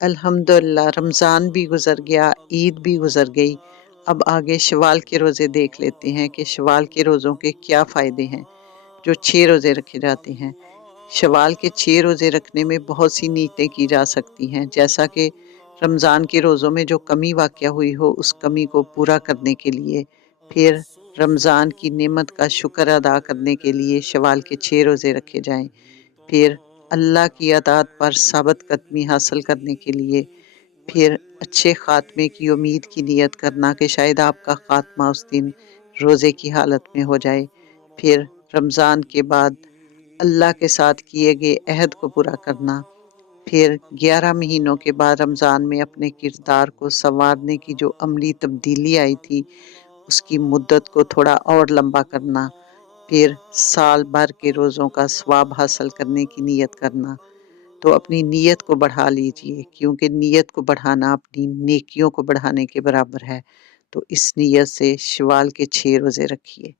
अल्हम्दुलिल्लाह रमज़ान भी गुज़र गया, ईद भी गुज़र गई। अब आगे शव्वाल के रोज़े देख लेते हैं कि शव्वाल के रोज़ों के क्या फ़ायदे हैं, जो 6 रोज़े रखे जाते हैं। शव्वाल के 6 रोज़े रखने में बहुत सी नीयतें की जा सकती हैं, जैसा कि रमज़ान के रोज़ों में जो कमी वाक़या हुई हो, उस कमी को पूरा करने के लिए, फिर रमज़ान की नेमत का शुक्र अदा करने के लिए शव्वाल के 6 रोज़े रखे जाएँ। फिर अल्लाह की अताअत पर साबित कदमी हासिल करने के लिए, फिर अच्छे ख़ात्मे की उम्मीद की नियत करना कि शायद आपका ख़ात्मा उस दिन रोज़े की हालत में हो जाए। फिर रमज़ान के बाद अल्लाह के साथ किए गए अहद को पूरा करना। फिर 11 महीनों के बाद रमज़ान में अपने किरदार को सँवारने की जो अमली तब्दीली आई थी, उसकी मुद्दत को थोड़ा और लंबा करना। फिर साल भर के रोज़ों का सवाब हासिल करने की नियत करना। तो अपनी नीयत को बढ़ा लीजिए, क्योंकि नीयत को बढ़ाना अपनी नेकियों को बढ़ाने के बराबर है। तो इस नीयत से शव्वाल के 6 रोज़े रखिए।